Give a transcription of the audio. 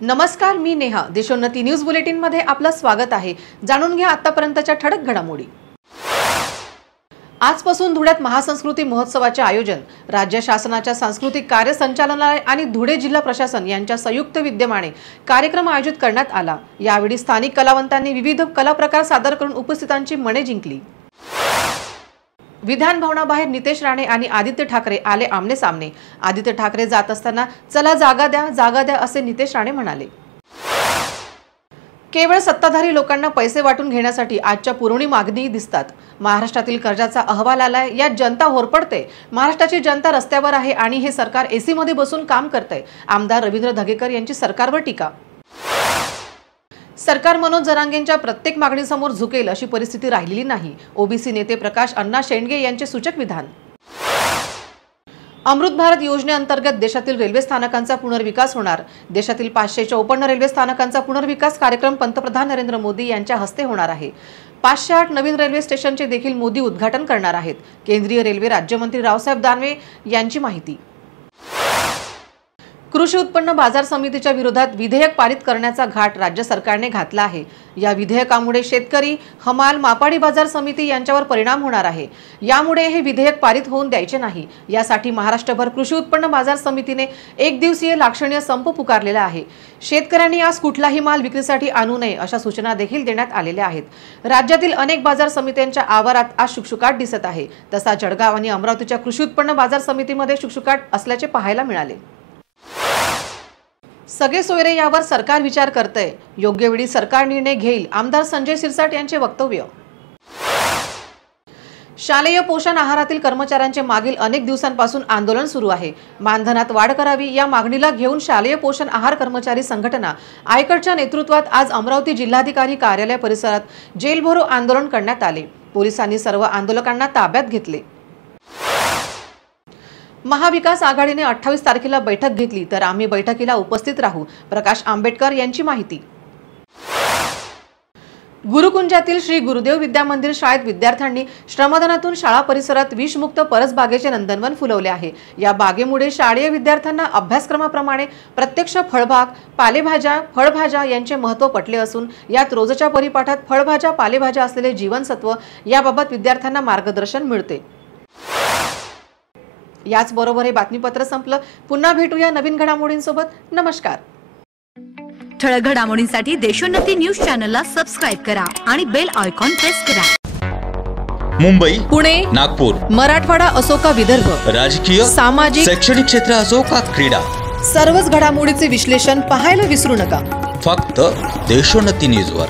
नमस्कार, मी Neha. Deshonnati news bulletin मध्ये आपलं स्वागत आहे. जाणून घ्या आतापर्यंतच्या ठळक घडामोडी. आजपासून धुळ्यात महासंस्कृती महोत्सवाचे आयोजन राज्य शासनाच्या सांस्कृतिक कार्य संचालनालय आणि धुळे जिल्हा प्रशासन यांच्या संयुक्त विद्यमाने कार्यक्रम आयोजित करण्यात आला. यावेळी स्थानिक कलावंतांनी विविध कला प्रकार सादर करून उपस्थितांची मने जिंकली. विधान भवनाबाहेर नितेश राणे आणि आदित्य ठाकरे आले आमने सामने. आदित्य ठाकरे जात असताना चला जागा द्या असे नितेश राणे म्हणाले. केवळ सत्ताधारी लोकांना पैसे वाटून घेण्यासाठी आजच्या पुरवणी मागणी दिसतात. महाराष्ट्रातील कर्जाचा अहवाल आलाय. यात जनता होरपडते. महाराष्ट्राची जनता रस्त्यावर आहे आणि हे सरकार एसी मध्ये बसून काम करतंय. आमदार रवींद्र धगेकर यांची सरकारवर टीका. सरकार मनोज जरांगेंच्या प्रत्येक मागणीसमोर झुकेल अशी परिस्थिती राहिलेली नाही. ओबीसी नेते प्रकाश अण्णा शेंडगे यांचे सूचक विधान. अमृत भारत योजनेअंतर्गत देशातील रेल्वे स्थानकांचा पुनर्विकास होणार. देशातील 554 रेल्वे स्थानकांचा पुनर्विकास कार्यक्रम पंतप्रधान नरेंद्र मोदी यांच्या हस्ते होणार आहे. 508 नवीन रेल्वे स्टेशनचे देखील मोदी उद्घाटन करणार आहेत. केंद्रीय रेल्वे राज्यमंत्री रावसाहेब दानवे यांची माहिती. कृषी उत्पन्न बाजार समितीच्या विरोधात विधेयक पारित करण्याचा घाट राज्य सरकारने घातला आहे. या विधेयकामुळे शेतकरी, हमाल, मापाडी बाजार समिती यांच्यावर परिणाम होणार आहे. यामुळे हे विधेयक पारित होऊन द्यायचे नाही. यासाठी महाराष्ट्रभर कृषी उत्पन्न बाजार समितीने एक दिवसीय लाक्षणिक संप पुकारलेला आहे. शेतकऱ्यांनी आज कुठलाही माल विक्रीसाठी आणू नये अशा सूचना देखील देण्यात आलेल्या आहेत. राज्यातील अनेक बाजार समित्यांच्या आवारात आज शुकशुकाट दिसत आहे. तसा जळगाव आणि अमरावतीच्या कृषी उत्पन्न बाजार समितीमध्ये शुकशुकाट असल्याचे पाहायला मिळाले. सगळे सोयरे यावर सरकार विचार करतंय. योग्य वेळी सरकार निर्णय घेईल. आमदार संजय सिरसाट यांचे वक्तव्य. शालेय पोषण आहारातील कर्मचाऱ्यांचे मागील अनेक दिवसांपासून आंदोलन सुरू आहे. मानधनात वाढ करावी या मागणीला घेऊन शालेय पोषण आहार कर्मचारी संघटना आयकडच्या नेतृत्वात आज अमरावती जिल्हाधिकारी कार्यालय परिसरात जेलभरो आंदोलन करण्यात आले. पोलिसांनी सर्व आंदोलकांना ताब्यात घेतले. महाविकास आघाडीने 28 तारखेला बैठक घेतली तर आम्ही बैठकीला उपस्थित राहू. प्रकाश आंबेडकर यांची माहिती. गुरुकुंजातील श्री गुरुदेव विद्या मंदिर शाळेत विद्यार्थ्यांनी श्रमदानातून शाळा परिसरात विषमुक्त परसबागेचे नंदनवन फुलवले आहे. या बागेमुळे शाळेय विद्यार्थ्यांना अभ्यासक्रमाप्रमाणे प्रत्यक्ष फळबाग, पालेभाज्या, फळभाज्या यांचे महत्त्व पटले असून यात रोजच्या परिपाठात फळभाज्या, पालेभाज्या असलेले जीवनसत्व याबाबत विद्यार्थ्यांना मार्गदर्शन मिळते. याचबरोबर हे बातमीपत्र संपलं. पुन्हा भेटूया नवीन घडामोडींसोबत. नमस्कार. ठळक घडामोडींसाठी देशोन्नती न्यूज चॅनलला सबस्क्राइब करा आणि बेल आयकॉन प्रेस करा. मुंबई, पुणे, नागपूर, मराठवाडा असो का विदर्भ, राजकीय, सामाजिक, शैक्षणिक क्षेत्र असो का क्रीडा, सर्वच घडामोडीचे विश्लेषण पाहायला विसरू नका. फक्त देशोन्नती न्यूजवर.